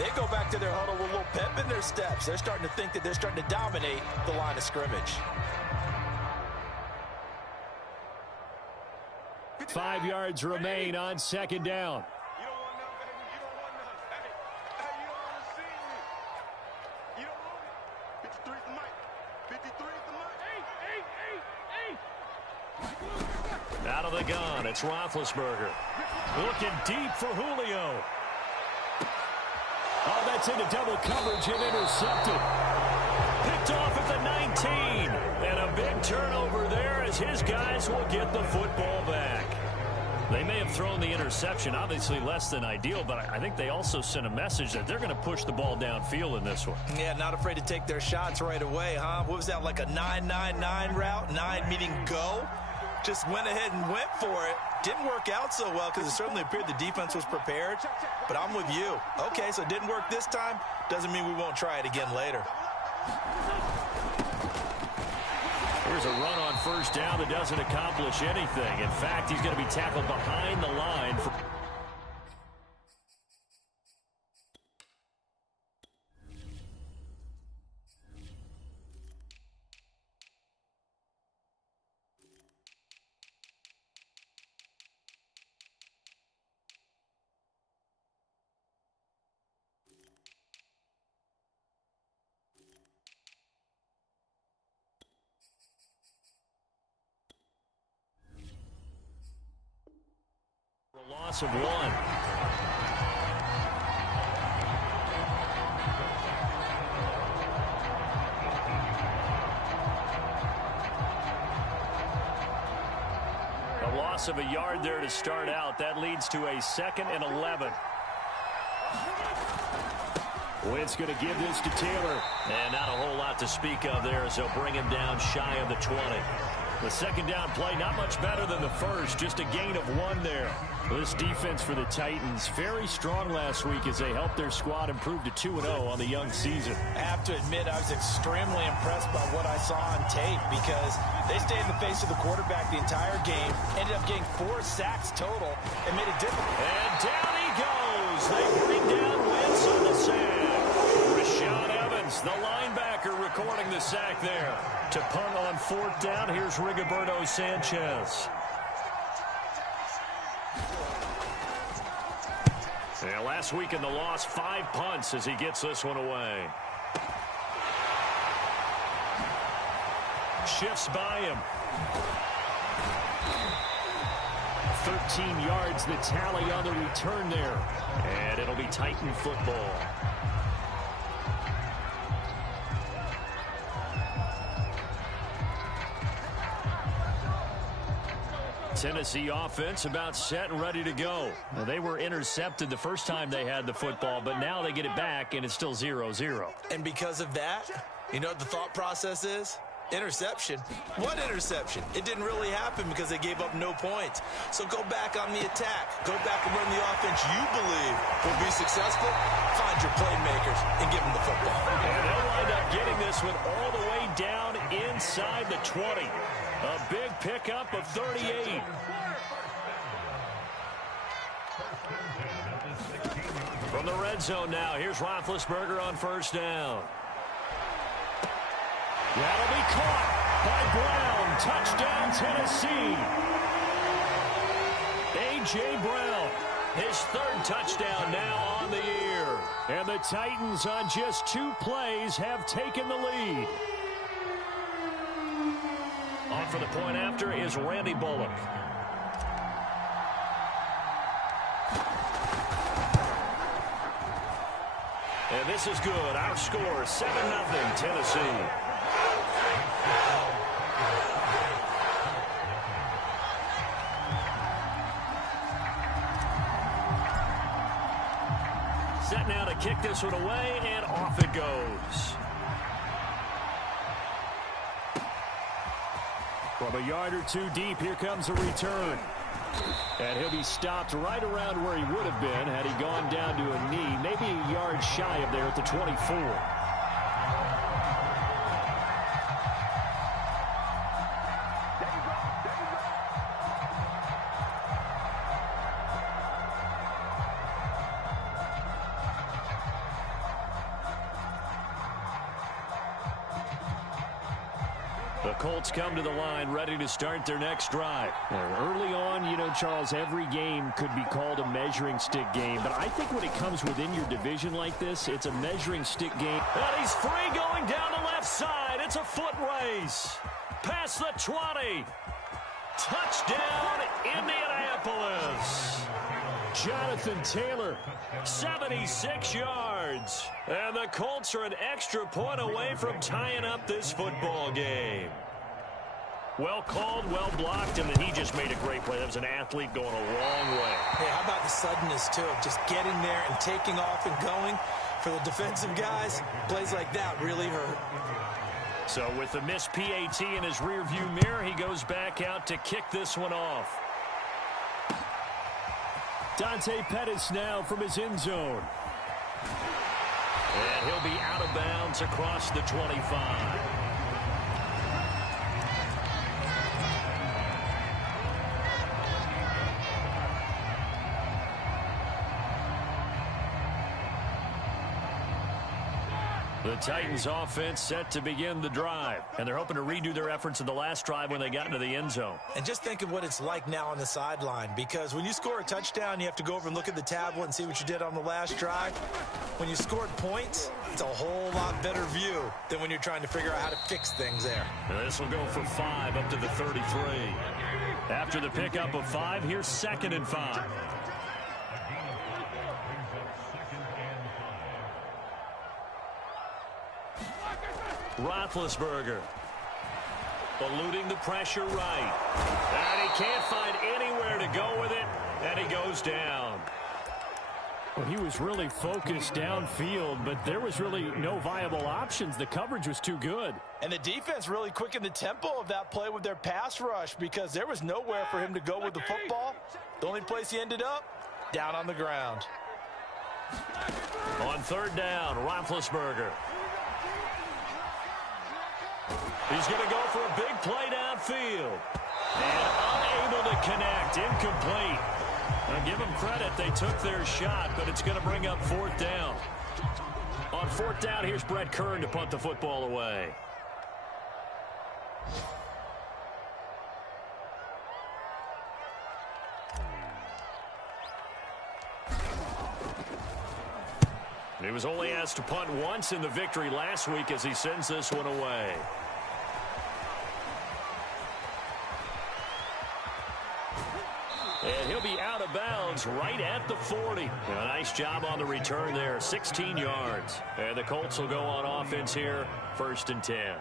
They go back to their huddle with a little pep in their steps. They're starting to think that they're starting to dominate the line of scrimmage. 5 yards remain on second down. You don't want none, baby. You don't want none. Hey, you don't want to see me. You don't want it. 53's the mic. 53's the mic. Hey. Out of the gun, it's Roethlisberger. Looking deep for Julio. Oh, that's into double coverage and intercepted. Picked off at the 19. And a big turnover there as his guys will get the football back. They may have thrown the interception, obviously less than ideal, but I think they also sent a message that they're going to push the ball downfield in this one. Yeah, not afraid to take their shots right away, huh? What was that, like a 9-9-9 route? 9 meaning go? Just went ahead and went for it. Didn't work out so well because it certainly appeared the defense was prepared. But I'm with you. Okay, so it didn't work this time. Doesn't mean we won't try it again later. Here's a run on first down that doesn't accomplish anything. In fact, he's going to be tackled behind the line. Loss of 1. A loss of a yard there to start out. That leads to a 2nd and 11. Wentz going to give this to Taylor. And not a whole lot to speak of there as they'll bring him down shy of the 20. The second down play, not much better than the first. Just a gain of 1 there. This defense for the Titans, very strong last week as they helped their squad improve to 2-0 on the young season. I have to admit, I was extremely impressed by what I saw on tape because they stayed in the face of the quarterback the entire game, ended up getting 4 sacks total, and made it difficult. And down he goes. They bring down Wentz on the sack. Rashaan Evans, the linebacker, recording the sack there. To punt on 4th down, here's Rigoberto Sanchez. Yeah, last week in the loss, 5 punts as he gets this one away. Shifts by him. 13 yards the tally on the return there. And it'll be Titan football. Tennessee offense about set and ready to go. Now, they were intercepted the first time they had the football, but now they get it back, and it's still 0-0. And because of that, you know what the thought process is? Interception. What interception? It didn't really happen because they gave up no points. So go back on the attack. Go back and run the offense you believe will be successful. Find your playmakers and give them the football. And they'll wind up getting this one all the way down inside the 20. A big pickup of 38. From the red zone now, here's Roethlisberger on first down. That'll be caught by Brown. Touchdown, Tennessee. A.J. Brown, his 3rd touchdown now on the year. And the Titans on just 2 plays have taken the lead. On for the point after is Randy Bullock. And this is good. Our score, 7-0 Tennessee. Set now to kick this one away, and off it goes. From a yard or 2 deep, here comes a return. And he'll be stopped right around where he would have been had he gone down to a knee, maybe a yard shy of there at the 24. The Colts come to the line ready to start their next drive. Early on, you know, Charles, every game could be called a measuring stick game. But I think when it comes within your division like this, it's a measuring stick game. And he's free going down the left side. It's a foot race. Past the 20. Touchdown, Indianapolis. Jonathan Taylor. 76 yards. And the Colts are an extra point away from tying up this football game. Well called, well blocked, and then he just made a great play. That was an athlete going a long way. Hey, how about the suddenness, too, of just getting there and taking off and going? For the defensive guys, plays like that really hurt. So with the missed PAT in his rearview mirror, he goes back out to kick this one off. Dante Pettis now from his end zone. And he'll be out of bounds across the 25. The Titans offense set to begin the drive, and they're hoping to redo their efforts in the last drive when they got into the end zone. And just think of what it's like now on the sideline, because when you score a touchdown, you have to go over and look at the tablet and see what you did on the last drive. When you scored points, it's a whole lot better view than when you're trying to figure out how to fix things there. And this will go for 5 up to the 33. After the pickup of 5, here's 2nd and 5. Roethlisberger eluding the pressure right. And he can't find anywhere to go with it, and he goes down. Well, he was really focused downfield, but there was really no viable options. The coverage was too good. And the defense really quickened the tempo of that play with their pass rush, because there was nowhere for him to go with the football. The only place he ended up, down on the ground. On 3rd down, Roethlisberger. He's going to go for a big play downfield. And unable to connect. Incomplete. I'll give them credit. They took their shot, but it's going to bring up 4th down. On 4th down, here's Brett Kern to punt the football away. He was only asked to punt once in the victory last week as he sends this one away. And he'll be out of bounds right at the 40. A nice job on the return there, 16 yards. And the Colts will go on offense here, 1st and 10.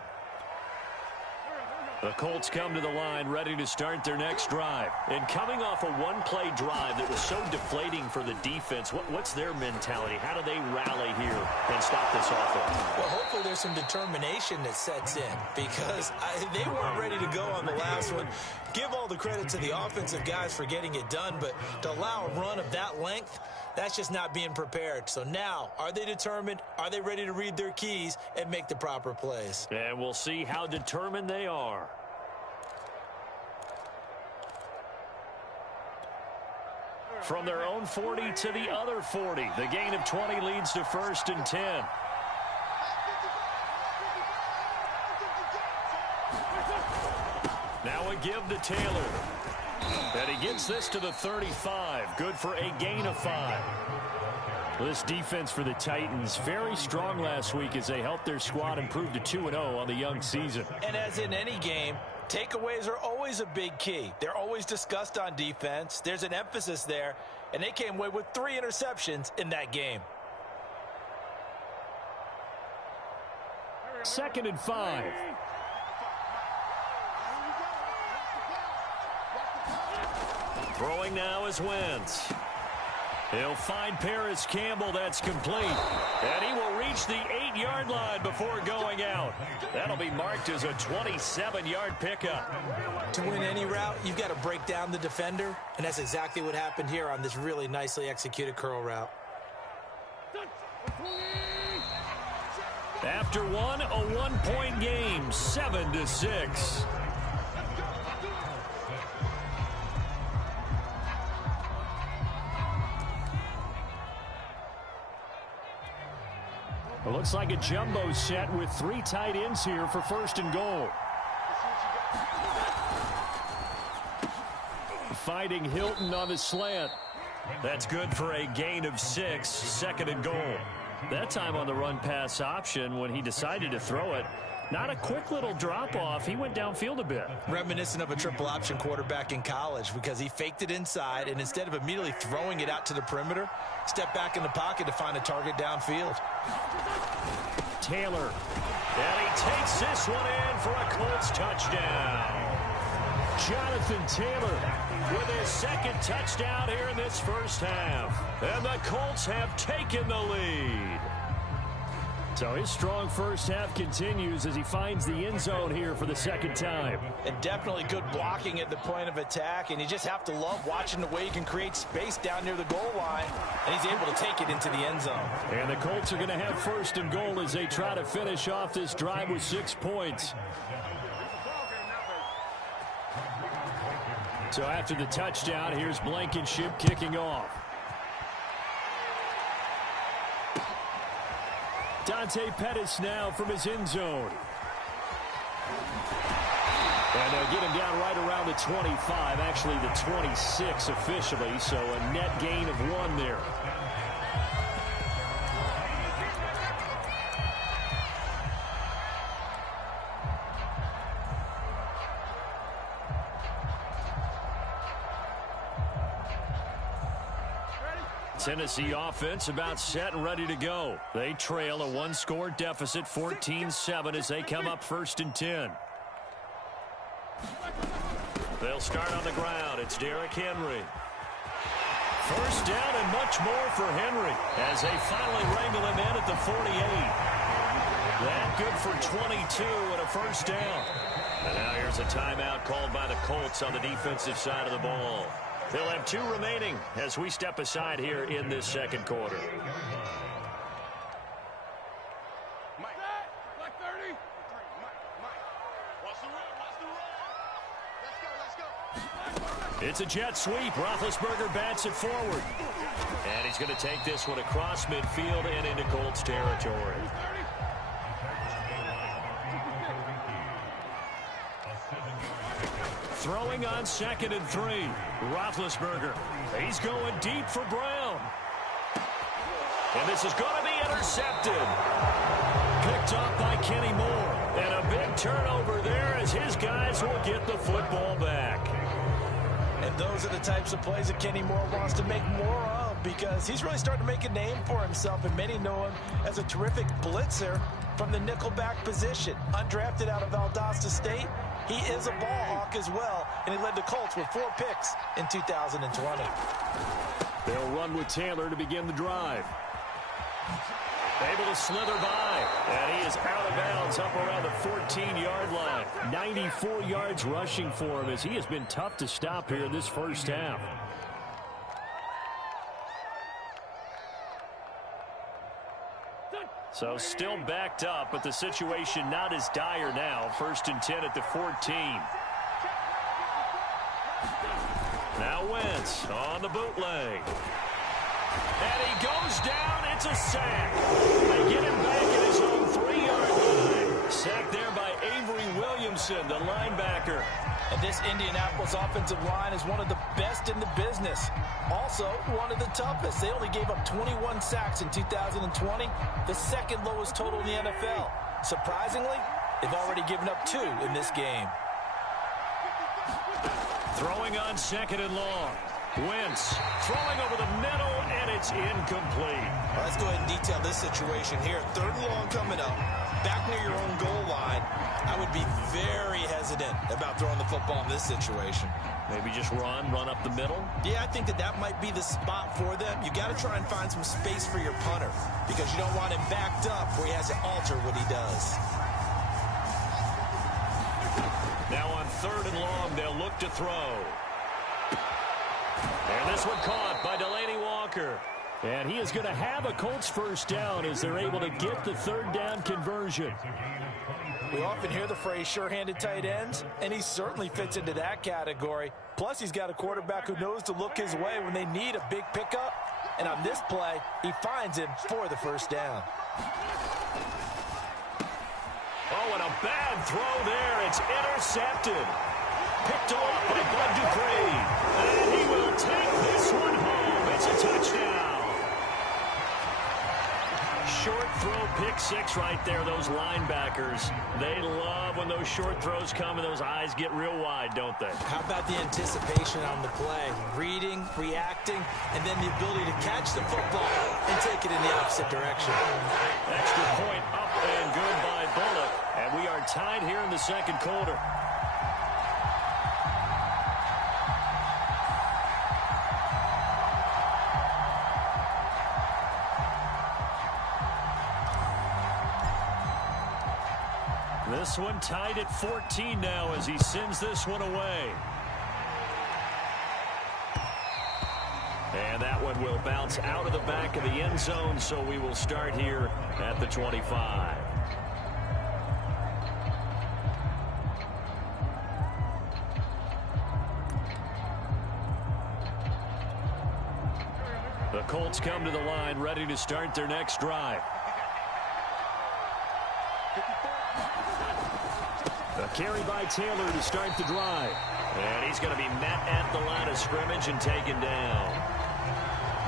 The Colts come to the line ready to start their next drive. And coming off a one-play drive that was so deflating for the defense, what's their mentality? How do they rally here and stop this offense? Well, hopefully there's some determination that sets in, because they weren't ready to go on the last one. Give all the credit to the offensive guys for getting it done, but to allow a run of that length, that's just not being prepared. So now, are they determined? Are they ready to read their keys and make the proper plays? And we'll see how determined they are. From their own 40 to the other 40. The gain of 20 leads to 1st and 10. Now a give to Taylor. And he gets this to the 35. Good for a gain of 5. This defense for the Titans, very strong last week as they helped their squad improve to 2-0 on the young season. And as in any game, takeaways are always a big key. They're always discussed on defense. There's an emphasis there, and they came away with 3 interceptions in that game. 2nd and 5. Throwing now is Wentz. He'll find Paris Campbell. That's complete. And he will reach the 8-yard line before going out. That'll be marked as a 27-yard pickup. To win any route, you've got to break down the defender, and that's exactly what happened here on this really nicely executed curl route. After one, a 1-point game, 7-6. It looks like a jumbo set with 3 tight ends here for 1st and goal. finding Hilton on the slant. That's good for a gain of 6, 2nd and goal. That time on the run pass option when he decided to throw it. Not a quick little drop-off. He went downfield a bit. Reminiscent of a triple option quarterback in college because he faked it inside, and instead of immediately throwing it out to the perimeter, stepped back in the pocket to find a target downfield. Taylor. And he takes this one in for a Colts touchdown. Jonathan Taylor with his 2nd touchdown here in this first half. And the Colts have taken the lead. So his strong first half continues as he finds the end zone here for the 2nd time. And definitely good blocking at the point of attack, and you just have to love watching the way he can create space down near the goal line, and he's able to take it into the end zone. And the Colts are going to have 1st and goal as they try to finish off this drive with 6 points. So after the touchdown, here's Blankenship kicking off. Dante Pettis now from his end zone. And they'll get him down right around the 25, actually the 26 officially, so a net gain of 1 there. Tennessee offense about set and ready to go. They trail a 1-score deficit, 14-7, as they come up 1st and 10. They'll start on the ground. It's Derrick Henry. 1st down and much more for Henry as they finally wrangle him in at the 48. That good for 22 and a 1st down. And now here's a timeout called by the Colts on the defensive side of the ball. They'll have 2 remaining as we step aside here in this 2nd quarter. Mike, like 30. Mike, watch the run. Let's go. It's a jet sweep. Roethlisberger bats it forward. And he's going to take this one across midfield and into Colts territory. Throwing on 2nd and 3. Roethlisberger. He's going deep for Brown. And this is going to be intercepted. Picked off by Kenny Moore. And a big turnover there as his guys will get the football back. And those are the types of plays that Kenny Moore wants to make more of because he's really starting to make a name for himself, and many know him as a terrific blitzer from the nickelback position. Undrafted out of Valdosta State, he is a ball hawk as well, and he led the Colts with 4 picks in 2020. They'll run with Taylor to begin the drive. Able to slither by, and he is out of bounds up around the 14-yard line. 94 yards rushing for him as he has been tough to stop here in this first half. So still backed up, but the situation not as dire now. 1st and 10 at the 14. Now Wentz on the bootleg. And he goes down. It's a sack. They get him back at his own 3-yard line. Sacked there by Avery Williamson, the linebacker. And this Indianapolis offensive line is one of the best in the business. Also, one of the toughest. They only gave up 21 sacks in 2020, the 2nd lowest total in the NFL. Surprisingly, they've already given up 2 in this game. Throwing on 2nd and long. Wentz throwing over the middle, and it's incomplete. Well, let's go ahead and detail this situation here. 3rd and long coming up, back near your own goal line. I would be very hesitant about throwing the football in this situation. Maybe just run up the middle? Yeah, I think that might be the spot for them. You got to try and find some space for your punter because you don't want him backed up where he has to alter what he does. Now on 3rd and long, they'll look to throw. And this one caught by Delaney Walker. And he is going to have a Colts 1st down as they're able to get the 3rd down conversion. We often hear the phrase sure-handed tight ends, and he certainly fits into that category. Plus, he's got a quarterback who knows to look his way when they need a big pickup. And on this play, he finds him for the 1st down. Oh, and a bad throw there. It's intercepted. Picked off by Bud Dupree. And he will take this one home. It's a touchdown. Short throw, pick six right there. Those linebackers, they love when those short throws come and those eyes get real wide, don't they? How about the anticipation on the play? Reading, reacting, and then the ability to catch the football and take it in the opposite direction. Extra point up and good by Bullock. And we are tied here in the second quarter. This one tied at 14 now as he sends this one away. And that one will bounce out of the back of the end zone, so we will start here at the 25. The Colts come to the line ready to start their next drive. A carry by Taylor to start the drive. And he's going to be met at the line of scrimmage and taken down.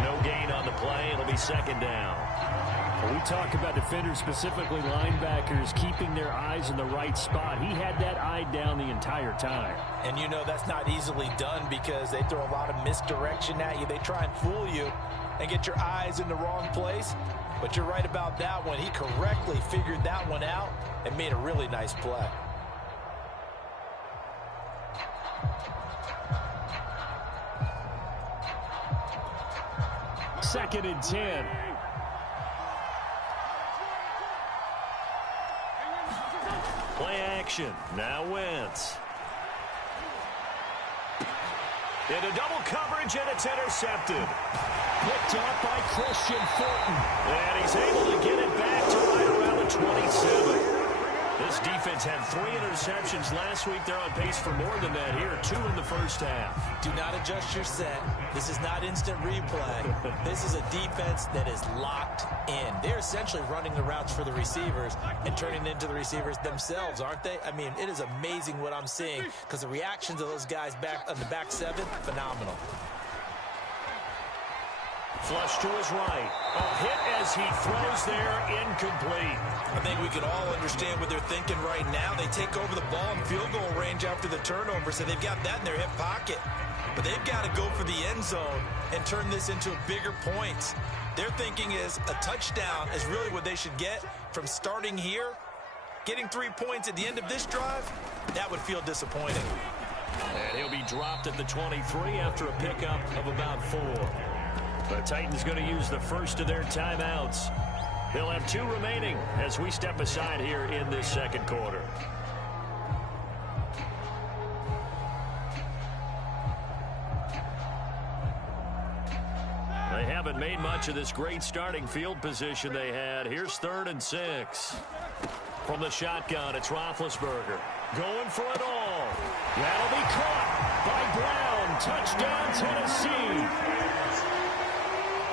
No gain on the play. It'll be second down. When we talk about defenders, specifically linebackers, keeping their eyes in the right spot. He had that eye down the entire time. And you know that's not easily done because they throw a lot of misdirection at you. They try and fool you and get your eyes in the wrong place. But you're right about that one. He correctly figured that one out and made a really nice play. Second and 10. Play action. Now Wentz. Into double coverage, and it's intercepted. Picked off by Christian Fulton. And he's able to get it back to right around the 27. This defense had 3 interceptions last week. They're on pace for more than that here. 2 in the first half. Do not adjust your set. This is not instant replay. This is a defense that is locked in. They're essentially running the routes for the receivers and turning it into the receivers themselves, aren't they? I mean, it is amazing what I'm seeing because the reactions of those guys back on the back seven, phenomenal. Flush to his right. A hit as he throws there, incomplete. I think we can all understand what they're thinking right now. They take over the ball in field goal range after the turnover, so they've got that in their hip pocket. But they've got to go for the end zone and turn this into bigger points. Their thinking is a touchdown is really what they should get from starting here. Getting 3 points at the end of this drive, that would feel disappointing. And he'll be dropped at the 23 after a pickup of about 4. The Titans going to use the first of their timeouts. They'll have 2 remaining as we step aside here in this second quarter. They haven't made much of this great starting field position they had. Here's 3rd and 6. From the shotgun, it's Roethlisberger. Going for it all. That'll be caught by Brown. Touchdown, Tennessee.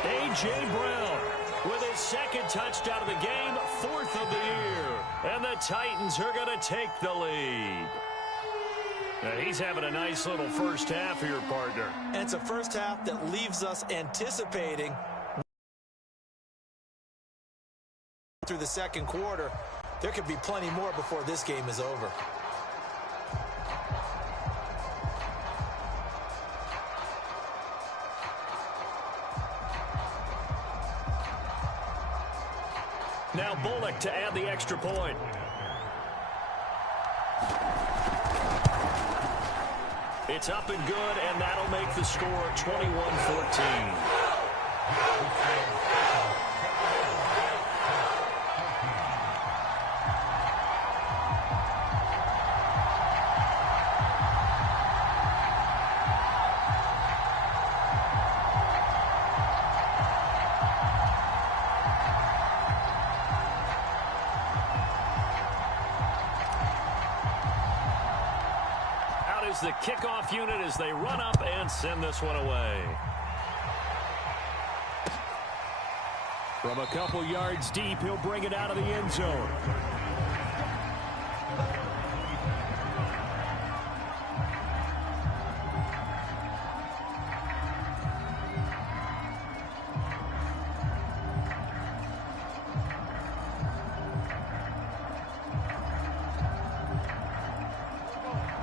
A.J. Brown with his 2nd touchdown of the game, 4th of the year. And the Titans are going to take the lead. Now he's having a nice little first half here, partner. And it's a first half that leaves us anticipating through the second quarter. There could be plenty more before this game is over. Now Bullock to add the extra point. It's up and good, and that'll make the score 21-14. The kickoff unit as they run up and send this one away. From a couple yards deep, he'll bring it out of the end zone.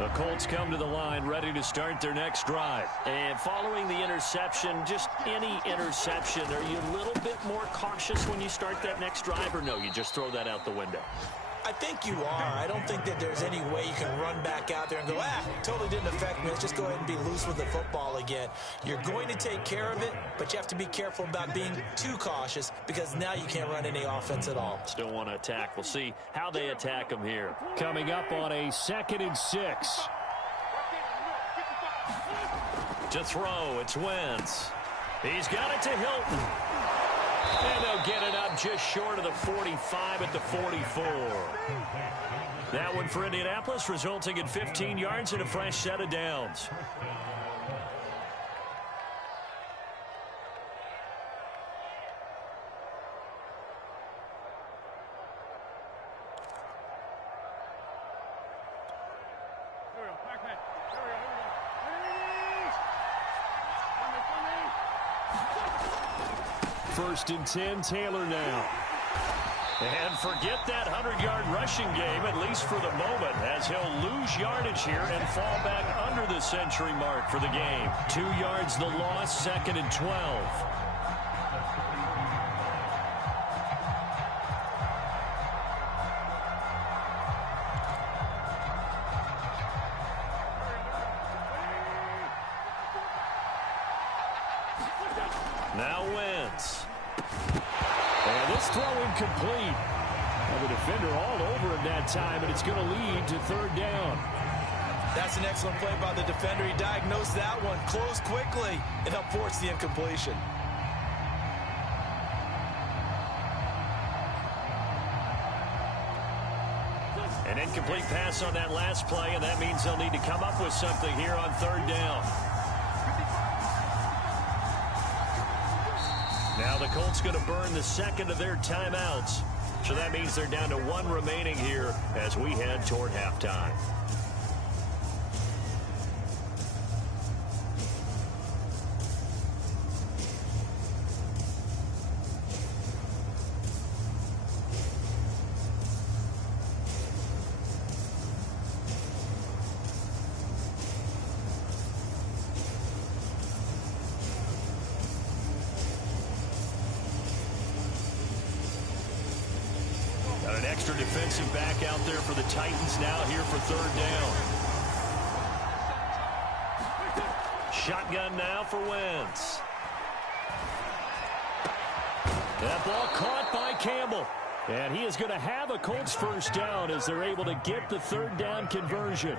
The Colts come to the line ready to start their next drive. And following the interception, just any interception, are you a little bit more cautious when you start that next drive, or no, you just throw that out the window? I think you are. I don't think that there's any way you can run back out there and go, totally didn't affect me. Let's just go ahead and be loose with the football again. You're going to take care of it, but you have to be careful about being too cautious because now you can't run any offense at all. Still want to attack. We'll see how they attack them here. Coming up on a 2nd and 6. To throw, it's Wentz. He's got it to Hilton. And they'll get it up just short of the 45 at the 44. That one for Indianapolis, resulting in 15 yards and a fresh set of downs. First and 10, Taylor now. And forget that 100-yard rushing game, at least for the moment, as he'll lose yardage here and fall back under the century mark for the game. 2 yards the loss, 2nd and 12. Now Wentz. And this throw incomplete. Well, the defender all over him that time, and it's going to lead to 3rd down. That's an excellent play by the defender. He diagnosed that one, closed quickly, and helped force the incompletion. An incomplete pass on that last play, and that means they'll need to come up with something here on 3rd down. Now the Colts going to burn the 2nd of their timeouts. So that means they're down to 1 remaining here as we head toward halftime. Got an extra defensive back out there for the Titans now here for 3rd down. Shotgun now for Wentz. That ball caught by Campbell. And he is going to have a Colts 1st down as they're able to get the 3rd down conversion.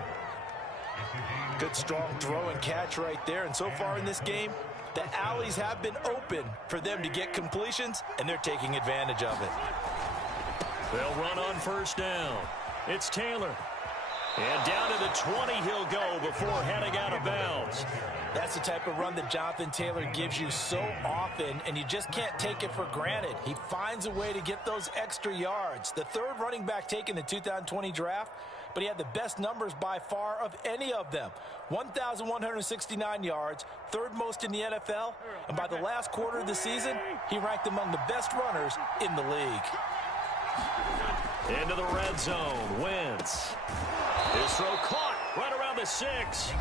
Good strong throw and catch right there. And so far in this game, the alleys have been open for them to get completions, and they're taking advantage of it. They'll run on 1st down. It's Taylor. And down to the 20 he'll go before heading out of bounds. That's the type of run that Jonathan Taylor gives you so often, and you just can't take it for granted. He finds a way to get those extra yards. The 3rd running back taken in the 2020 draft, but he had the best numbers by far of any of them. 1,169 yards, 3rd most in the NFL, and by the last quarter of the season, he ranked among the best runners in the league. Into the red zone, Wentz. His throw caught right around the 6.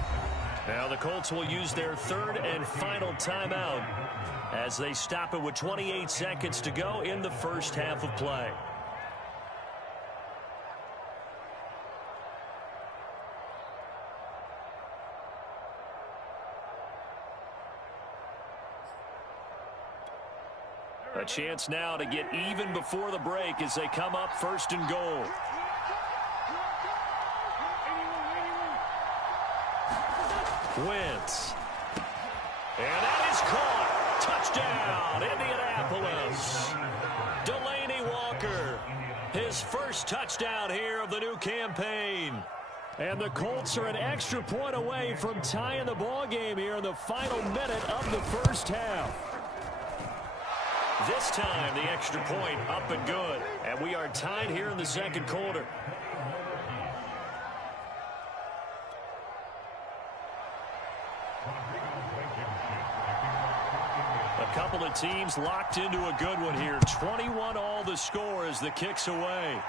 Now the Colts will use their 3rd and final timeout as they stop it with 28 seconds to go in the first half of play. A chance now to get even before the break as they come up 1st and goal. Wentz. And that is caught. Touchdown, Indianapolis. Delaney Walker, his 1st touchdown here of the new campaign. And the Colts are an extra point away from tying the ball game here in the final minute of the 1st half. This time, the extra point up and good. And we are tied here in the 2nd quarter. A couple of teams locked into a good one here. 21 all the score as the kick's away.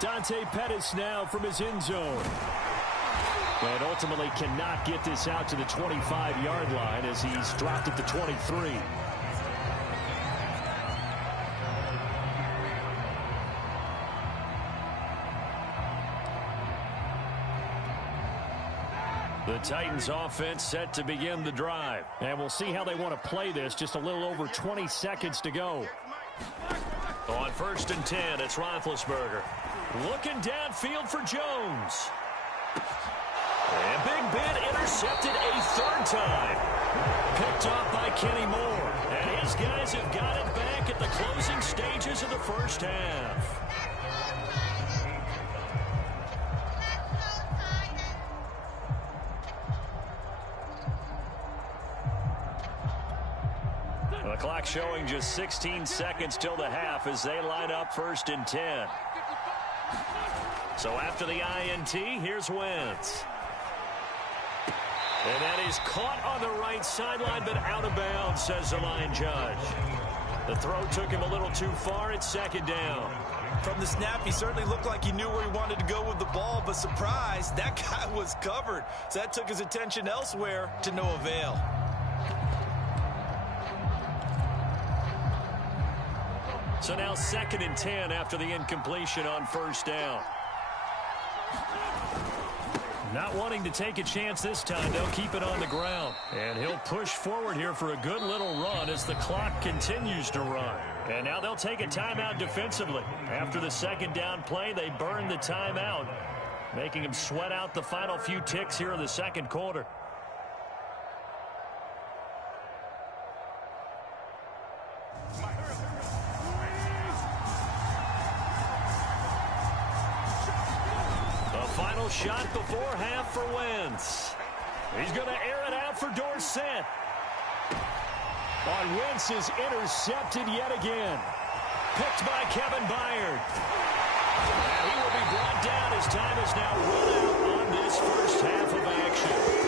Dante Pettis now from his end zone. And ultimately cannot get this out to the 25-yard line as he's dropped at the 23. The Titans offense set to begin the drive. And we'll see how they want to play this. Just a little over 20 seconds to go. On 1st and 10, it's Roethlisberger. Looking downfield for Jones. And Big Ben intercepted a 3rd time. Picked off by Kenny Moore. And his guys have got it back at the closing stages of the first half. The clock showing just 16 seconds till the half as they line up 1st and 10. So after the INT, here's Wentz. And that is caught on the right sideline, but out of bounds, says the line judge. The throw took him a little too far. It's 2nd down. From the snap, he certainly looked like he knew where he wanted to go with the ball, but surprise, that guy was covered. So that took his attention elsewhere to no avail. So now 2nd and 10 after the incompletion on 1st down. Not wanting to take a chance this time, they'll keep it on the ground. And he'll push forward here for a good little run as the clock continues to run. And now they'll take a timeout defensively. After the 2nd down play, they burn the timeout, making him sweat out the final few ticks here in the 2nd quarter. Final shot before half for Wentz. He's going to air it out for Dorsett. On Wentz is intercepted yet again. Picked by Kevin Byard. And he will be brought down as time is now run out on this first half of action.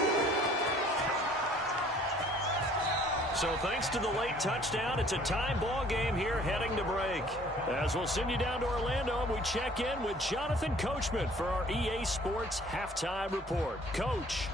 So thanks to the late touchdown, it's a tie ball game here heading to break. As we'll send you down to Orlando, we check in with Jonathan Coachman for our EA Sports Halftime Report. Coach.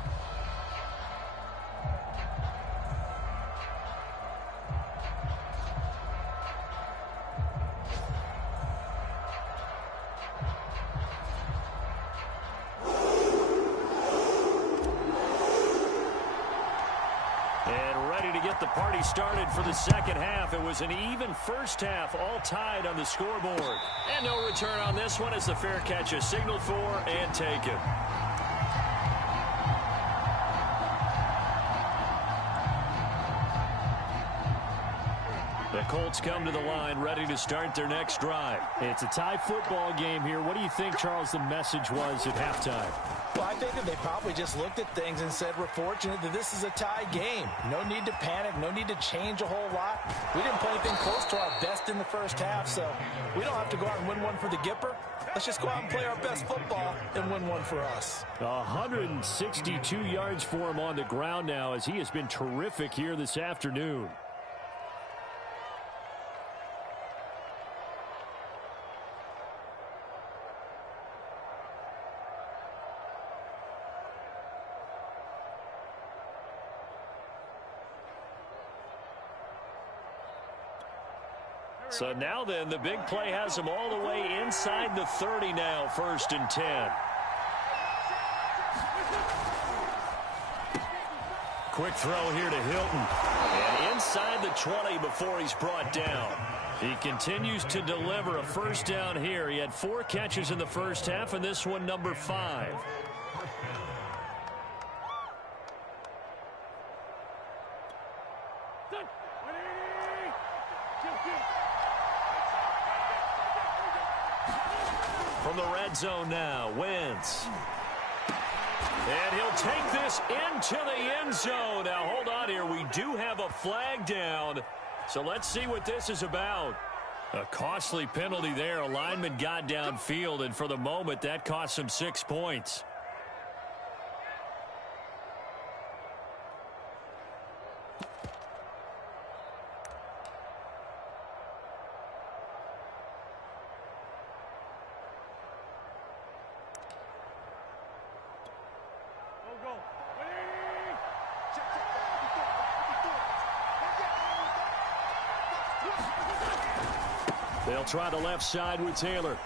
The party started for the 2nd half. It was an even first half, all tied on the scoreboard. And no return on this one as the fair catch is signaled for and taken. The Colts come to the line ready to start their next drive. It's a tie football game here. What do you think, Charles, the message was at halftime? Well, I think that they probably just looked at things and said, we're fortunate that this is a tie game. No need to panic. No need to change a whole lot. We didn't play anything close to our best in the first half, so we don't have to go out and win one for the Gipper. Let's just go out and play our best football and win one for us. 162 yards for him on the ground now as he has been terrific here this afternoon. So now then, the big play has him all the way inside the 30 now, 1st and 10. Quick throw here to Hilton. And inside the 20 before he's brought down. He continues to deliver a first down here. He had 4 catches in the first half, and this one number 5. From the red zone now, Wentz. And he'll take this into the end zone. Now, hold on here. We do have a flag down. So let's see what this is about. A costly penalty there. A lineman got downfield, and for the moment, that cost him 6 points. They'll try the left side with Taylor.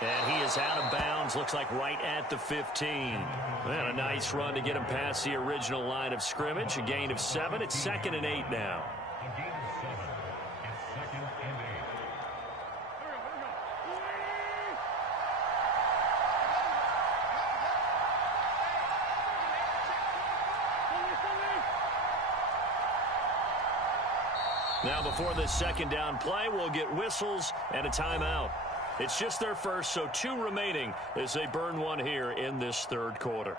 And he is out of bounds, looks like right at the 15. And a nice run to get him past the original line of scrimmage. A gain of 7. It's 2nd and 8 now. Now before this 2nd down play, we'll get whistles and a timeout. It's just their first, so 2 remaining as they burn one here in this 3rd quarter.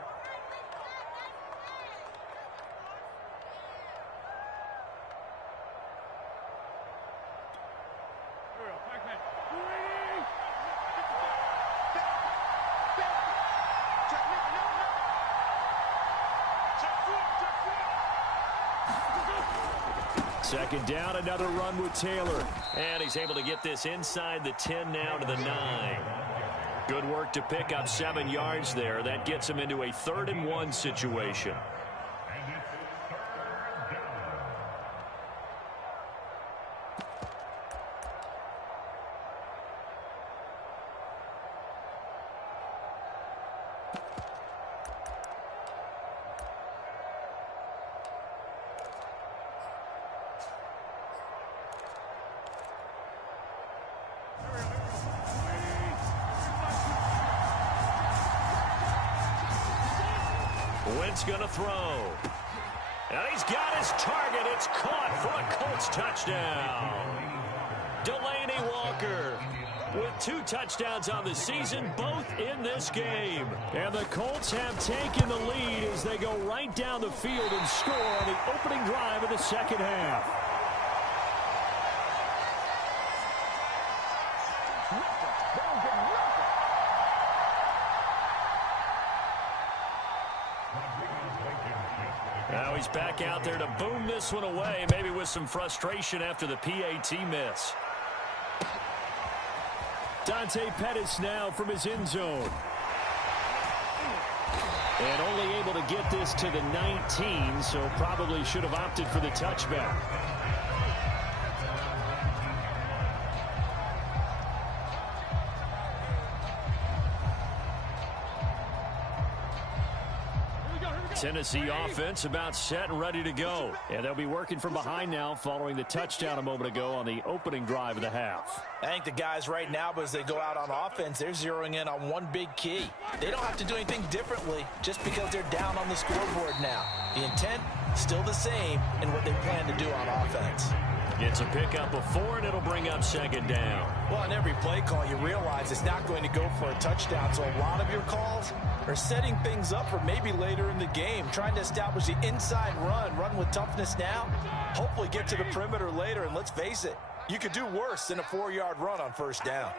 Second down, another run with Taylor. And he's able to get this inside the 10 now to the 9. Good work to pick up 7 yards there. That gets him into a 3rd and 1 situation. Wentz going to throw. And he's got his target. It's caught for a Colts touchdown. Delaney Walker with 2 touchdowns on the season, both in this game. And the Colts have taken the lead as they go right down the field and score on the opening drive of the 2nd half. Now he's back out there to boom this one away, maybe with some frustration after the PAT miss. Dante Pettis now from his end zone. And only able to get this to the 19, so probably should have opted for the touchback. Tennessee offense about set and ready to go. And they'll be working from behind now following the touchdown a moment ago on the opening drive of the half. I think the guys right now, but as they go out on offense, they're zeroing in on one big key. They don't have to do anything differently just because they're down on the scoreboard now. The intent, still the same in what they plan to do on offense. Gets a pickup of 4, and it'll bring up 2nd down. Well, on every play call, you realize it's not going to go for a touchdown, so a lot of your calls are setting things up for maybe later in the game, trying to establish the inside run with toughness now, hopefully get to the perimeter later, and let's face it, you could do worse than a 4-yard run on 1st down.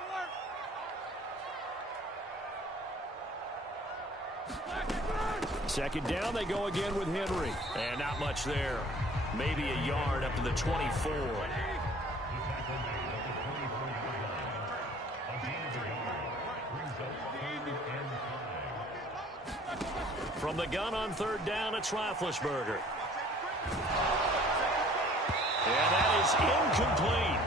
Second down, they go again with Henry. And not much there. Maybe a yard up to the 24. From the gun on 3rd down, it's Roethlisberger. And that is incomplete.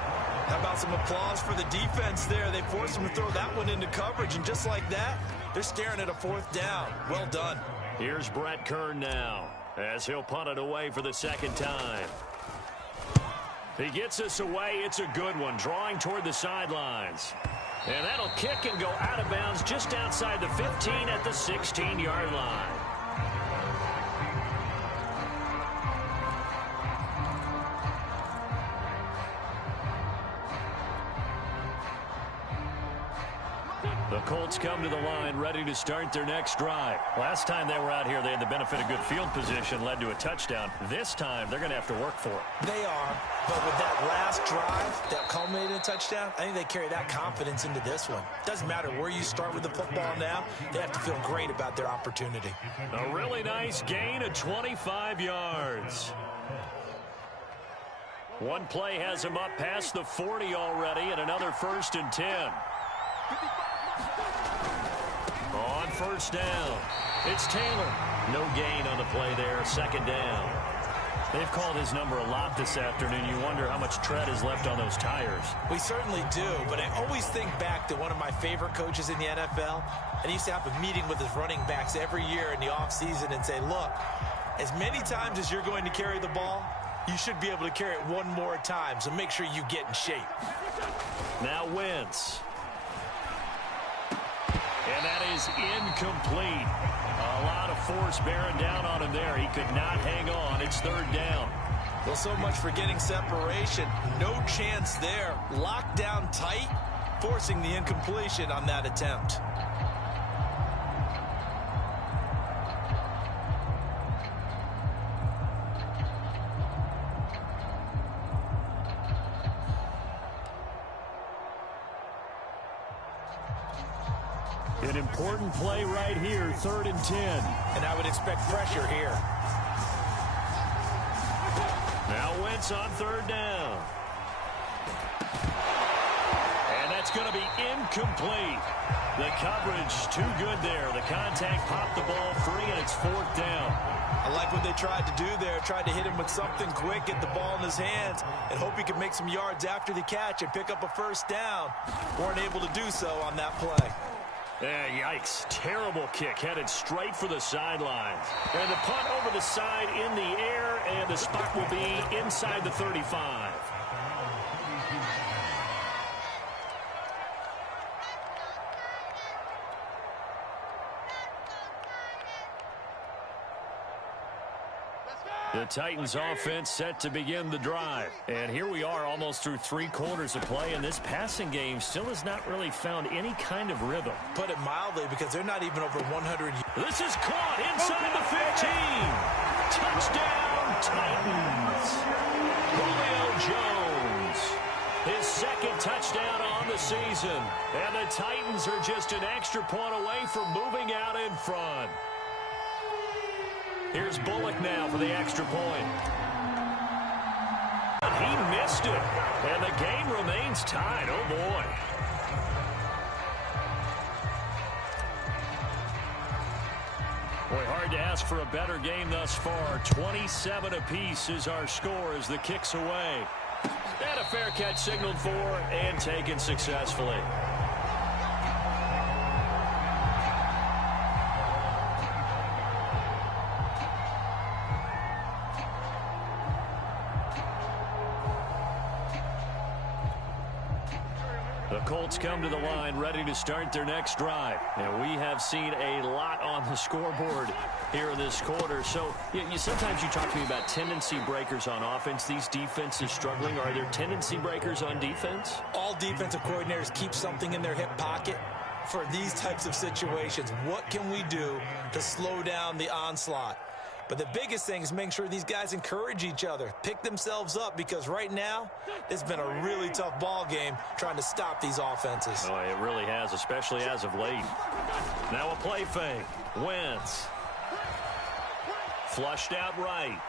How about some applause for the defense there? They forced him to throw that one into coverage, and just like that, they're staring at a 4th down. Well done. Here's Brett Kern now, as he'll punt it away for the 2nd time. He gets this away. It's a good one, drawing toward the sidelines. And that'll kick and go out of bounds just outside the 15 at the 16-yard line. The Colts come to the line ready to start their next drive. Last time they were out here, they had the benefit of good field position, led to a touchdown. This time, they're going to have to work for it. They are, but with that last drive that culminated in a touchdown, I think they carry that confidence into this one. Doesn't matter where you start with the football now, they have to feel great about their opportunity. A really nice gain of 25 yards. One play has him up past the 40 already, and another 1st and 10. On first down, it's Taylor. No gain on the play there, second down. They've called his number a lot this afternoon. You wonder how much tread is left on those tires. We certainly do, but I always think back to one of my favorite coaches in the NFL. And he used to have a meeting with his running backs every year in the offseason and say, look, as many times as you're going to carry the ball, you should be able to carry it one more time, so make sure you get in shape. Now Wentz. And that is incomplete. A lot of force bearing down on him there. He could not hang on. It's third down. Well, so much for getting separation. No chance there. Locked down tight, forcing the incompletion on that attempt. An important play right here, 3rd and 10. And I would expect pressure here. Now Wentz on 3rd down. And that's going to be incomplete. The coverage too good there. The contact popped the ball free, and it's 4th down. I like what they tried to do there. Tried to hit him with something quick, get the ball in his hands, and hope he could make some yards after the catch and pick up a first down. Weren't able to do so on that play. Yeah, yikes. Terrible kick headed straight for the sidelines. And the punt over the side in the air, and the spot will be inside the 35. The Titans offense set to begin the drive. And here we are almost through 3 quarters of play, and this passing game still has not really found any kind of rhythm. Put it mildly, because they're not even over 100. This is caught inside the 15. Touchdown, Titans. Julio Jones. His 2nd touchdown on the season. And the Titans are just an extra point away from moving out in front. Here's Bullock now for the extra point. He missed it. And the game remains tied. Oh, boy. Boy, hard to ask for a better game thus far. 27 apiece is our score as the kick's away. And a fair catch signaled for and taken successfully. The Colts come to the line ready to start their next drive. And we have seen a lot on the scoreboard here in this quarter. So sometimes you talk to me about tendency breakers on offense. These defenses struggling. Are there tendency breakers on defense? All defensive coordinators keep something in their hip pocket for these types of situations. What can we do to slow down the onslaught? But the biggest thing is making sure these guys encourage each other, pick themselves up, because right now it's been a really tough ball game trying to stop these offenses. Oh, it really has, especially as of late. Now a play fake. Wentz. Flushed out right.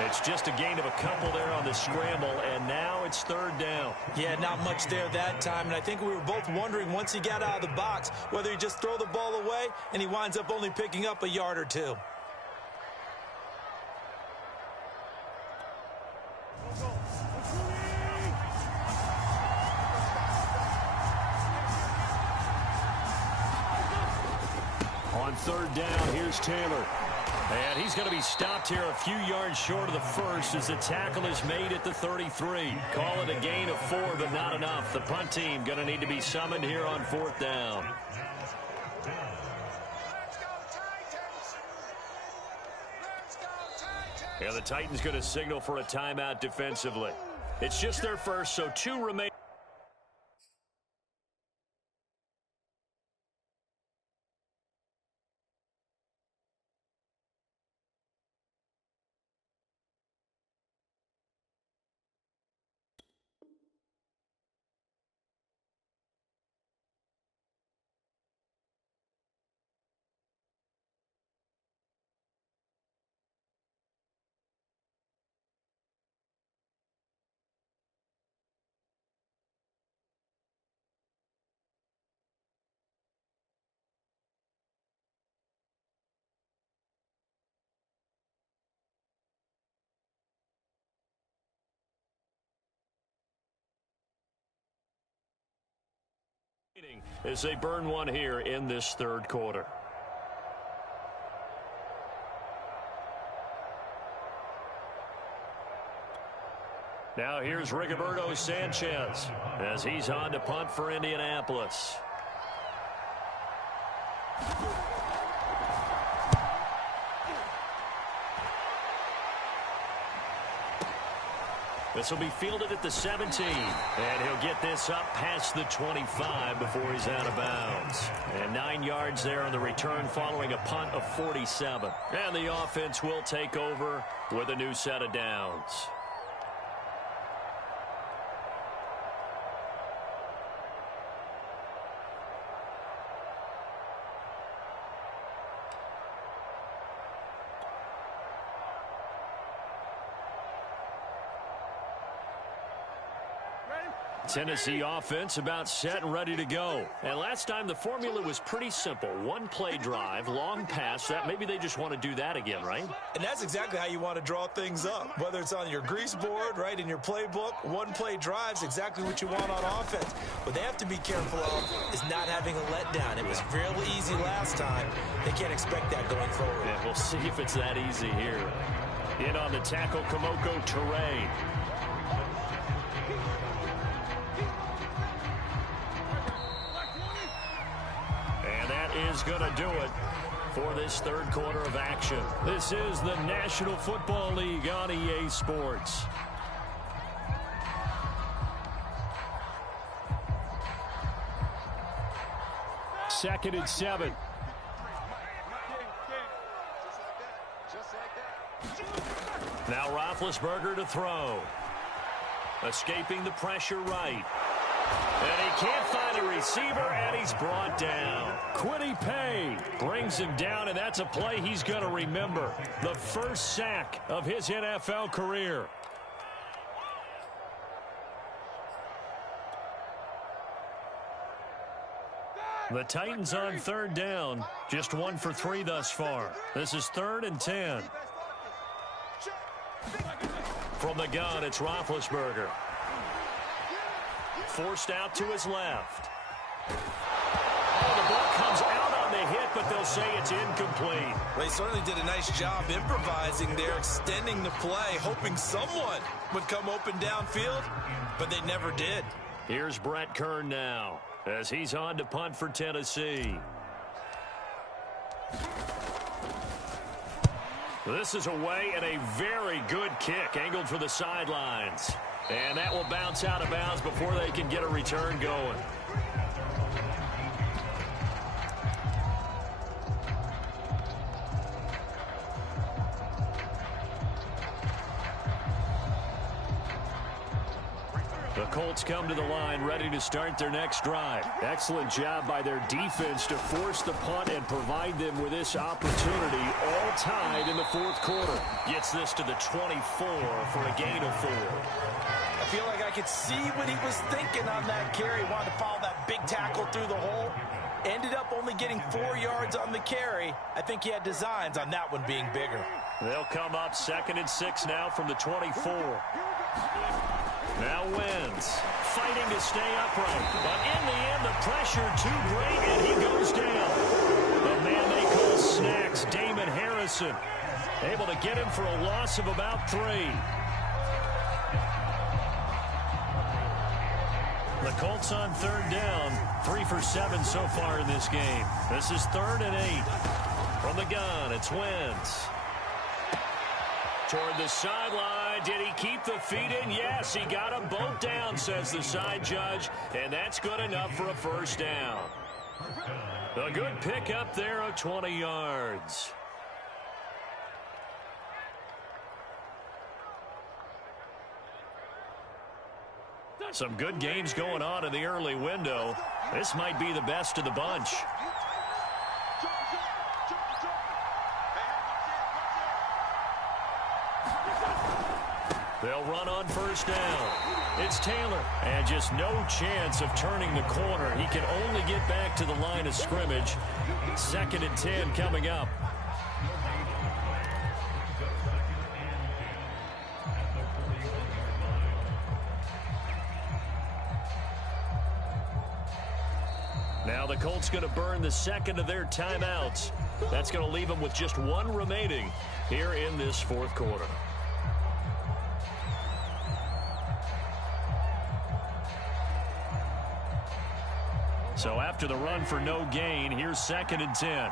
It's just a gain of a couple there on the scramble, and now it's 3rd down. Yeah, not much there that time, and I think we were both wondering once he got out of the box whether he just throw the ball away and he winds up only picking up a yard or two. On 3rd down, here's Taylor. And he's going to be stopped here a few yards short of the first as the tackle is made at the 33. Call it a gain of 4, but not enough. The punt team going to need to be summoned here on 4th down. Yeah, the Titans going to signal for a timeout defensively. It's just their first, so 2 remain. As they burn one here in this third quarter. Now here's Rigoberto Sanchez as he's on to punt for Indianapolis. This will be fielded at the 17, and he'll get this up past the 25 before he's out of bounds. And 9 yards there on the return following a punt of 47. And the offense will take over with a new set of downs. Tennessee offense about set and ready to go. And last time the formula was pretty simple. One play drive, long pass. That maybe they just want to do that again, right? And that's exactly how you want to draw things up. Whether it's on your grease board, right, in your playbook, one play drive's exactly what you want on offense. What they have to be careful of is not having a letdown. It was fairly easy last time. They can't expect that going forward. Yeah, we'll see if it's that easy here. In on the tackle, Kamoko Toure. Is going to do it for this third quarter of action. This is the National Football League on EA Sports. Second and 7. Now Roethlisberger to throw. Escaping the pressure right. And he can't find a receiver, and he's brought down. Kwity Paye brings him down, and that's a play he's going to remember. The first sack of his NFL career. The Titans on third down, just 1 for 3 thus far. This is 3rd and 10. From the gun, it's Roethlisberger. Forced out to his left. Oh, the ball comes out on the hit, but they'll say it's incomplete. Well, he certainly did a nice job improvising there, extending the play, hoping someone would come open downfield, but they never did. Here's Brett Kern now, as he's on to punt for Tennessee. This is away and a very good kick, angled for the sidelines. And that will bounce out of bounds before they can get a return going. The Colts come to the line ready to start their next drive. Excellent job by their defense to force the punt and provide them with this opportunity, all tied in the fourth quarter. Gets this to the 24 for a gain of 4. I feel like I could see what he was thinking on that carry. Wanted to follow that big tackle through the hole. Ended up only getting 4 yards on the carry. I think he had designs on that one being bigger. They'll come up 2nd and 6 now from the 24. Now Wentz fighting to stay upright. But in the end, the pressure too great, and he goes down. The man they call Snacks, Damon Harrison, able to get him for a loss of about 3. The Colts on third down, 3 for 7 so far in this game. This is 3rd and 8. From the gun, it's Wentz. Toward the sideline, did he keep the feet in? Yes, he got them both down, says the side judge, and that's good enough for a first down. A good pickup there of 20 yards. Some good games going on in the early window. This might be the best of the bunch. They'll run on first down. It's Taylor. And just no chance of turning the corner. He can only get back to the line of scrimmage. 2nd and 10 coming up. Now the Colts going to burn the second of their timeouts. That's going to leave them with just one remaining here in this fourth quarter. So after the run for no gain, here's 2nd and 10.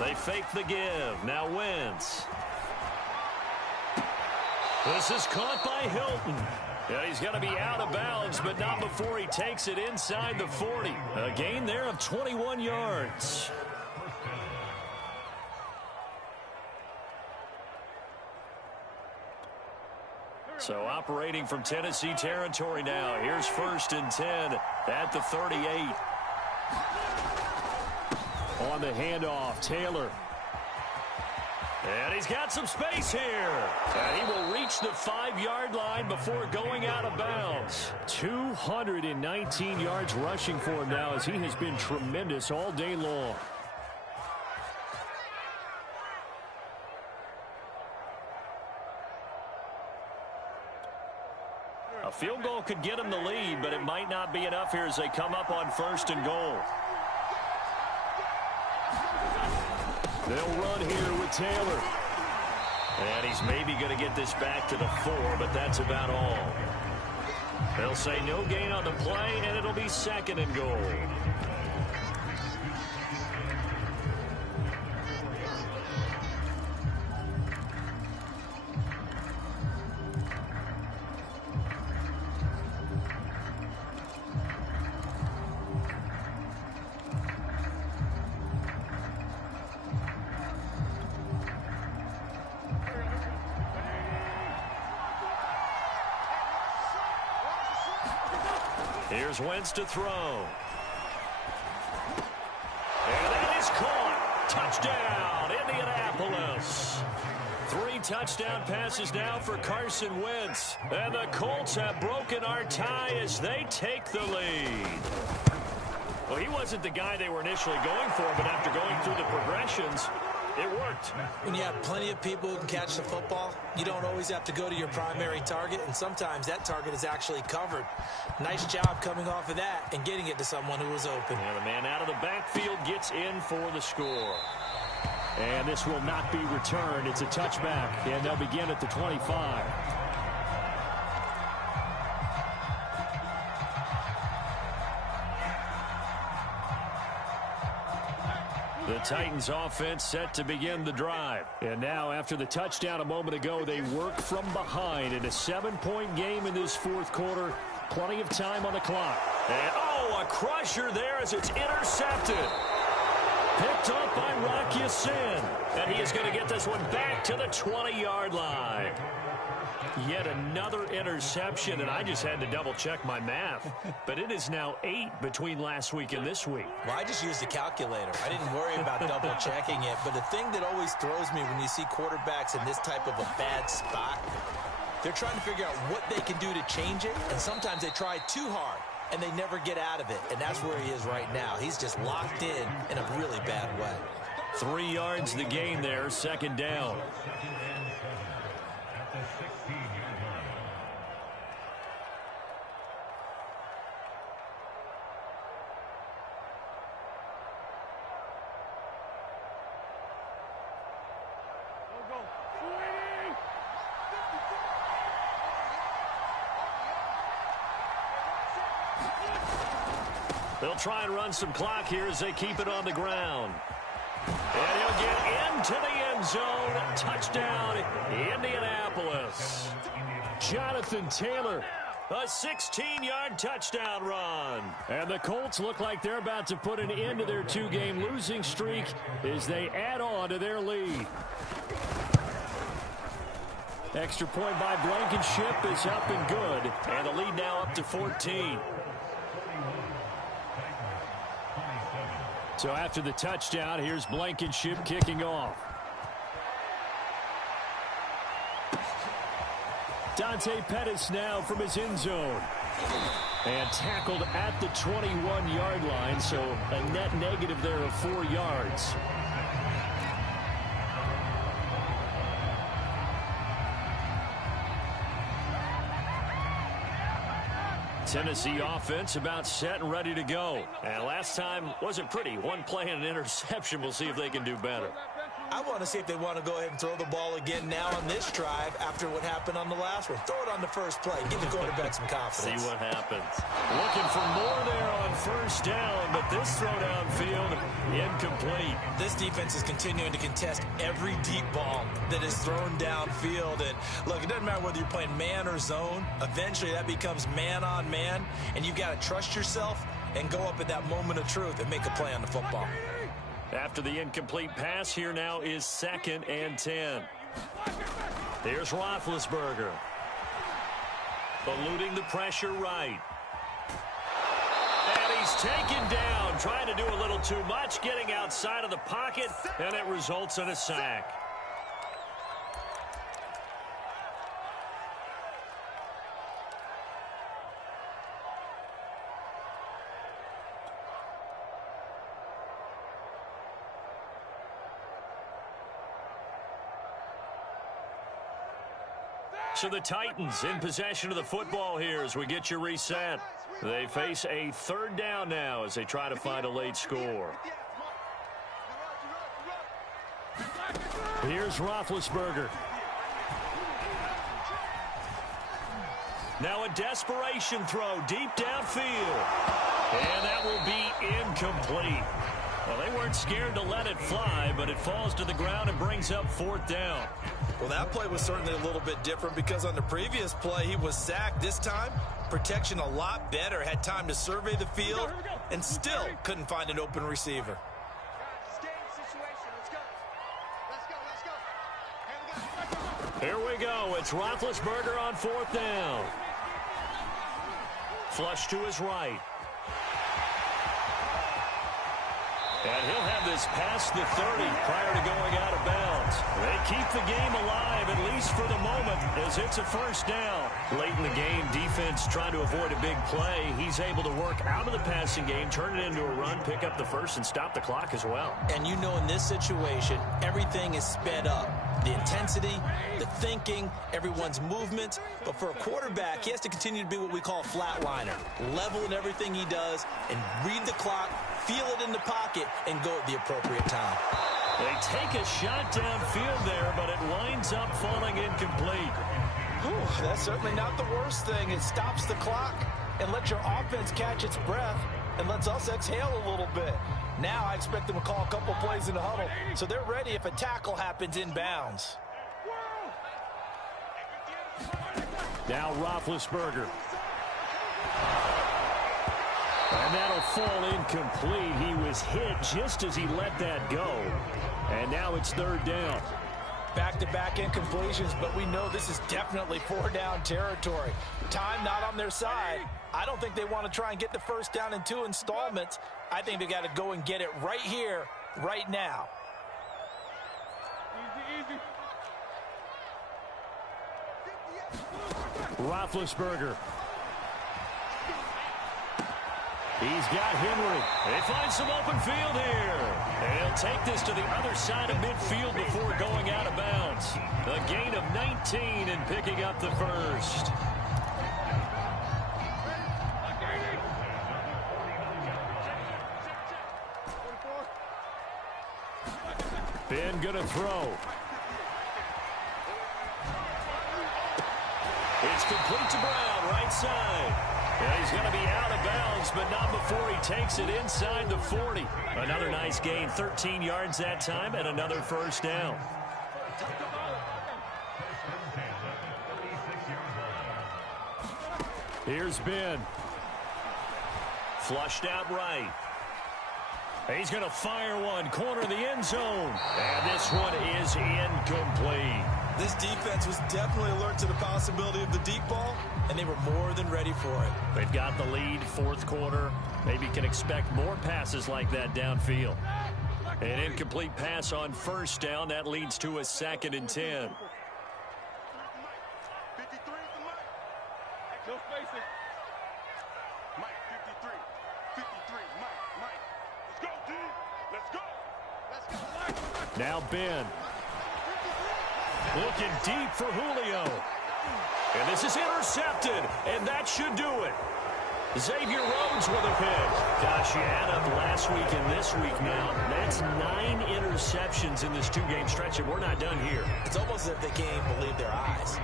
They fake the give. Now Wentz. This is caught by Hilton. Yeah, he's going to be out of bounds, but not before he takes it inside the 40. A gain there of 21 yards. So operating from Tennessee territory now. Here's 1st and 10 at the 38. On the handoff, Taylor. And he's got some space here. And he will reach the 5-yard line before going out of bounds. 219 yards rushing for him now as he has been tremendous all day long. A field goal could get him the lead, but it might not be enough here as they come up on 1st and goal. They'll run here with Taylor. And he's maybe going to get this back to the 4, but that's about all. They'll say no gain on the play, and it'll be 2nd and goal. Here's Wentz to throw. And that is caught. Touchdown, Indianapolis. 3 touchdown passes now for Carson Wentz. And the Colts have broken our tie as they take the lead. Well, he wasn't the guy they were initially going for, but after going through the progressions, it worked. When you have plenty of people who can catch the football, you don't always have to go to your primary target, and sometimes that target is actually covered. Nice job coming off of that and getting it to someone who was open. And the man out of the backfield gets in for the score. And this will not be returned. It's a touchback, and they'll begin at the 25. The Titans offense set to begin the drive. And now after the touchdown a moment ago, they work from behind in a 7-point game in this fourth quarter. Plenty of time on the clock. And a crusher there as it's intercepted. Picked up by Rock Ya-Sin. And he is going to get this one back to the 20-yard line. Yet another interception, and I just had to double-check my math. But it is now 8 between last week and this week. Well, I just used a calculator. I didn't worry about double-checking it. But the thing that always throws me when you see quarterbacks in this type of a bad spot, they're trying to figure out what they can do to change it, and sometimes they try too hard, and they never get out of it. And that's where he is right now. He's just locked in a really bad way. 3 yards the gain there, 2nd down. They'll try and run some clock here as they keep it on the ground. And he'll get into the end zone. Touchdown, Indianapolis. Jonathan Taylor. A 16-yard touchdown run. And the Colts look like they're about to put an end to their 2-game losing streak as they add on to their lead. Extra point by Blankenship is up and good. And the lead now up to 14. So after the touchdown, here's Blankenship kicking off. Dante Pettis now from his end zone. And tackled at the 21-yard line, so a net negative there of 4 yards. Tennessee offense about set and ready to go. And last time wasn't pretty. One play and an interception. We'll see if they can do better. I want to see if they want to go ahead and throw the ball again now on this drive after what happened on the last one. Throw it on the first play. Give the quarterback some confidence. See what happens. Looking for more there on first down, but this throw downfield incomplete. This defense is continuing to contest every deep ball that is thrown downfield. And look, it doesn't matter whether you're playing man or zone. Eventually that becomes man on man, and you've got to trust yourself and go up at that moment of truth and make a play on the football. After the incomplete pass, here now is 2nd and 10. Here's Roethlisberger. Eluding the pressure right. And he's taken down, trying to do a little too much, getting outside of the pocket, and it results in a sack. So the Titans in possession of the football here as we get you reset. They face a 3rd down now as they try to find a late score. Here's Roethlisberger. Now a desperation throw deep downfield. And that will be incomplete. Well, they weren't scared to let it fly, but it falls to the ground and brings up 4th down. Well, that play was certainly a little bit different because on the previous play, he was sacked. This time, protection a lot better. Had time to survey the field and still couldn't find an open receiver. Here we go. It's Roethlisberger on 4th down. Flush to his right. And he'll have this past the 30 prior to going out of bounds. They keep the game alive, at least for the moment, as it's a 1st down. Late in the game, defense trying to avoid a big play. He's able to work out of the passing game, turn it into a run, pick up the first, and stop the clock as well. And you know in this situation, everything is sped up. The intensity, the thinking, everyone's movement. But for a quarterback, he has to continue to be what we call a flatliner. Level in everything he does and read the clock, feel it in the pocket, and go at the appropriate time. They take a shot downfield there, but it winds up falling incomplete. Whew, that's certainly not the worst thing. It stops the clock and lets your offense catch its breath and lets us exhale a little bit. Now I expect them to call a couple plays in the huddle, so they're ready if a tackle happens inbounds. Now Roethlisberger. And that'll fall incomplete. He was hit just as he let that go. And now it's 3rd down. Back-to-back incompletions, but we know this is definitely 4-down territory. Time not on their side. I don't think they want to try and get the 1st down in 2 installments. I think they got to go and get it right here, right now. Roethlisberger. He's got Henry. They find some open field here. And he'll take this to the other side of midfield before going out of bounds. A gain of 19 and picking up the first. Ben gonna throw. It's complete to Brown, right side. Yeah, he's going to be out of bounds, but not before he takes it inside the 40. Another nice gain, 13 yards that time, and another 1st down. Here's Ben. Flushed out right. He's going to fire one, corner of the end zone. And this one is incomplete. This defense was definitely alert to the possibility of the deep ball, and they were more than ready for it. They've got the lead, 4th quarter. Maybe can expect more passes like that downfield. An incomplete pass on 1st down. That leads to a 2nd and 10. Now Ben. Looking deep for Julio. And this is intercepted, and that should do it. Xavier Rhodes with a pick. Gosh, you add up last week and this week now. That's 9 interceptions in this 2-game stretch, and we're not done here. It's almost as if they can't even believe their eyes.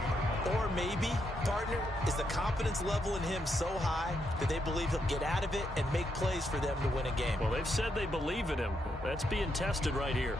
Or maybe, partner, is the confidence level in him so high that they believe he'll get out of it and make plays for them to win a game. Well, they've said they believe in him. That's being tested right here.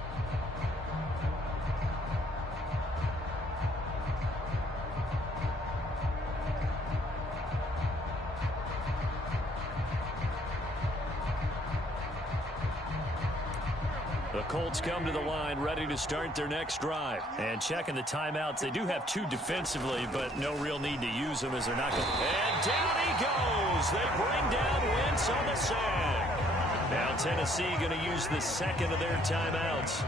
The Colts come to the line ready to start their next drive. And checking the timeouts, they do have 2 defensively, but no real need to use them as they're not going to. And down he goes. They bring down Wentz on the sack. Now Tennessee going to use the second of their timeouts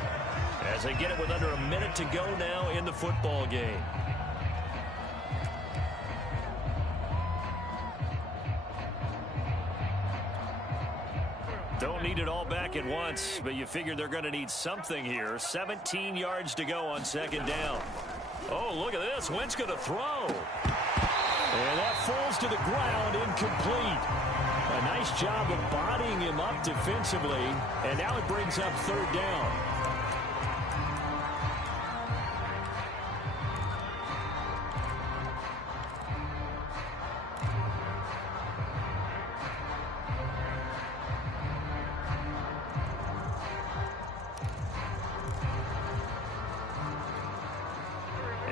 as they get it with under a minute to go now in the football game. Don't need it all back at once, but you figure they're going to need something here. 17 yards to go on second down. Oh, look at this. Wentz going to throw. And that falls to the ground, incomplete. A nice job of bodying him up defensively, and now it brings up third down.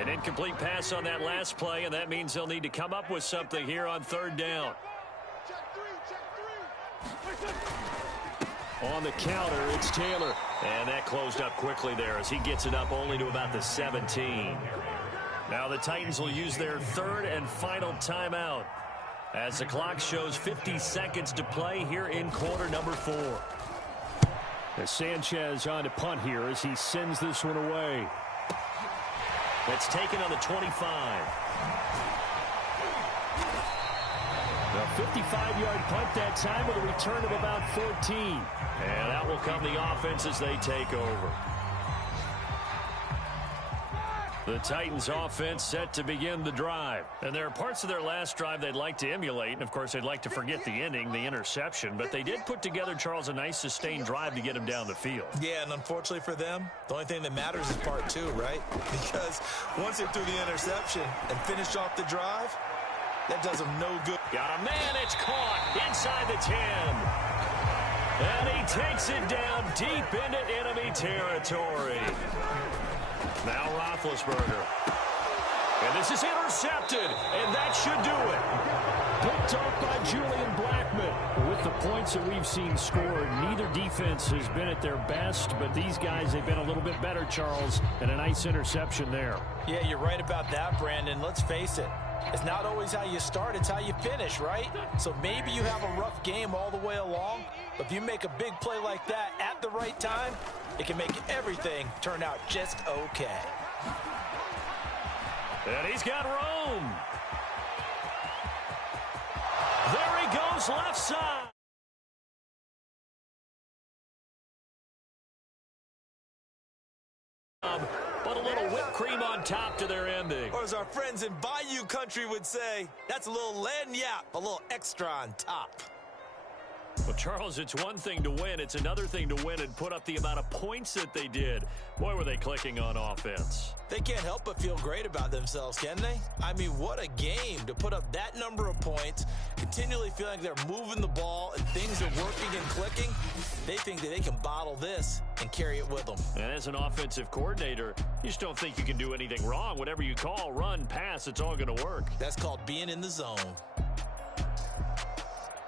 An incomplete pass on that last play, and that means they'll need to come up with something here on third down. On the counter, it's Taylor. And that closed up quickly there as he gets it up only to about the 17. Now the Titans will use their third and final timeout as the clock shows 50 seconds to play here in quarter number 4. As Sanchez on to punt here as he sends this one away. That's taken on the 25. A 55-yard punt that time with a return of about 14. And out will come the offense as they take over. The Titans offense set to begin the drive. And there are parts of their last drive they'd like to emulate. And, of course, they'd like to forget the ending, the interception. But they did put together, Charles, a nice sustained drive to get him down the field. Yeah, and unfortunately for them, the only thing that matters is part 2, right? Because once they threw the interception and finished off the drive, that does them no good. Got a man, it's caught inside the 10. And he takes it down deep into enemy territory. Now Roethlisberger. And this is intercepted, and that should do it. Picked off by Julian Blackmon. With the points that we've seen scored, neither defense has been at their best, but these guys have been a little bit better, Charles, and a nice interception there. Yeah, you're right about that, Brandon. Let's face it. It's not always how you start, it's how you finish, right? So maybe you have a rough game all the way along, but if you make a big play like that at the right time, it can make everything turn out just okay. And he's got room. There he goes, left side. But a little whipped cream on top to their ending. Or as our friends in Bayou Country would say, that's a little lagniappe, a little extra on top. Well, Charles, it's one thing to win. It's another thing to win and put up the amount of points that they did. Boy, were they clicking on offense. They can't help but feel great about themselves, can they? I mean, what a game to put up that number of points, continually feeling like they're moving the ball and things are working and clicking. They think that they can bottle this and carry it with them. And as an offensive coordinator, you just don't think you can do anything wrong. Whatever you call, run, pass, it's all going to work. That's called being in the zone.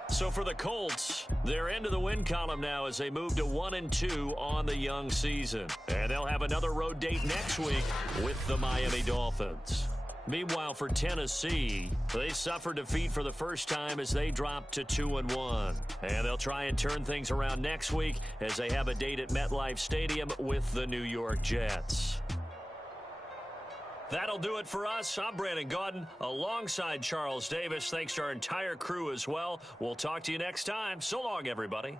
So for the Colts, they're into the win column now as they move to 1-2 on the young season. And they'll have another road date next week with the Miami Dolphins. Meanwhile, for Tennessee, they suffered defeat for the first time as they dropped to 2-1. And they'll try and turn things around next week as they have a date at MetLife Stadium with the New York Jets. That'll do it for us. I'm Brandon Gaudin alongside Charles Davis. Thanks to our entire crew as well. We'll talk to you next time. So long, everybody.